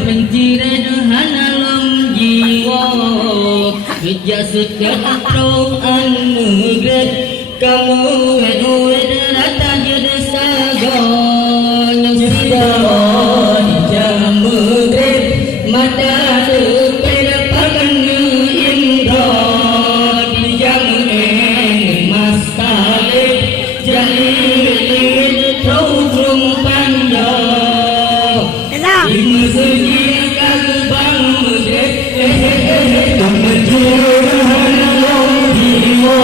Penciri hanalong jiwa kerja sekian doan mugret kamu hedwed rata jadi sagon sidon jam mugret mata depan pakan indra jam mas talib jalil terung panjang Imsuni kalbang mujek Kemenjuran long jiwa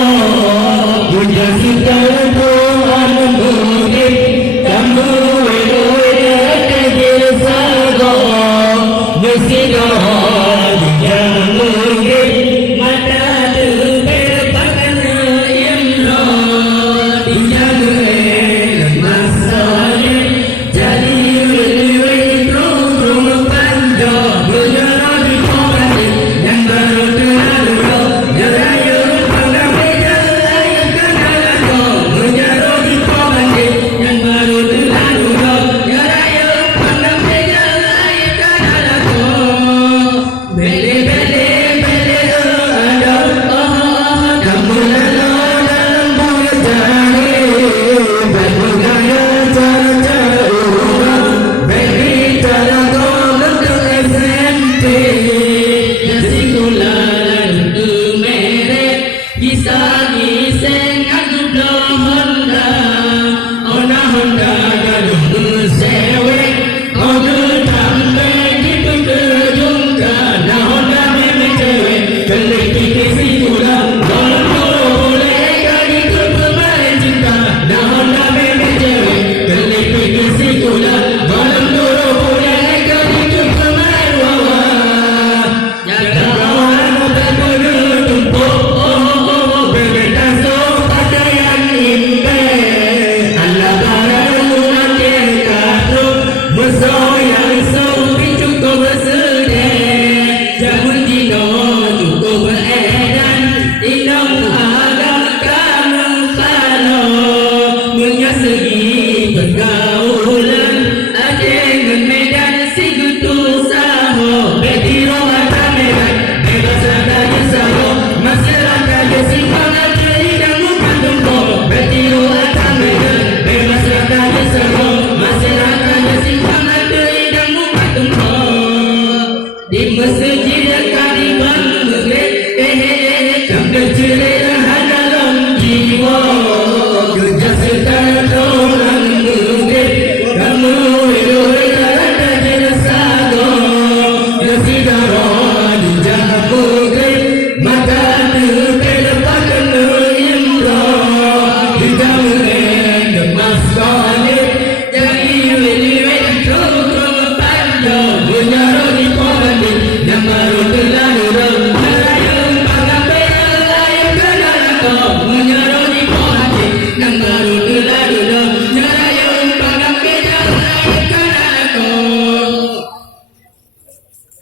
Puja sitar doan mujek Kamu wedoi kajil sago Nusidon jam mujek Mata depan pakan imro Dijamin masalih Jadi di Mesir